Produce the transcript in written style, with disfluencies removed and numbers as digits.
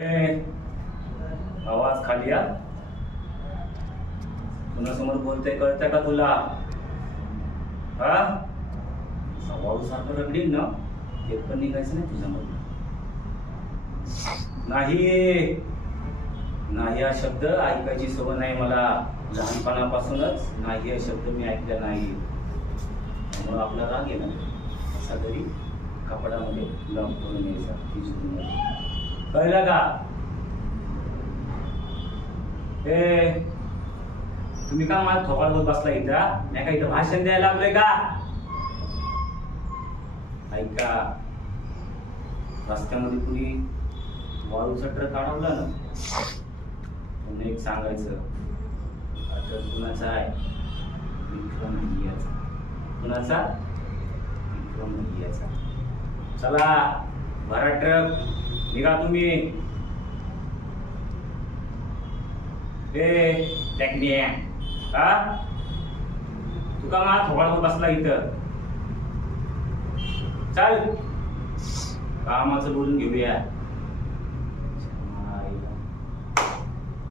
आवाज खाली या. कुणासमोर बोलते कळतंय का तुला? हा सवाळू सारखं रगडीन ना, ते पण निघायचं नाही तुझ्यामधून. नाही नाही हा शब्द ऐकायची सवय नाही मला. लहानपणापासूनच नाही हा शब्द मी ऐकला नाही. त्यामुळे आपला राग आहे ना, असा तरी कपड्यामध्ये लंब करून यायचा. कळलं का? तुम्ही का मला थोपाडत बसला इथं? नाही का इथं भाषण द्यायला लागलोय का? ऐका, रस्त्यामध्ये कुणी वाळूचा ट्रक अडवला ना, म्हणून एक सांगायचं, हा ट्रक कुणाचा आहे? विक्रम भैयाचा. कुणाचा? विक्रम भैयाचा. चला भरा ट्रक, निघा तुम्ही. टेक्निया का तुका मला थोबाडत बसला इथं? चल कामाचं बोलून घेऊया.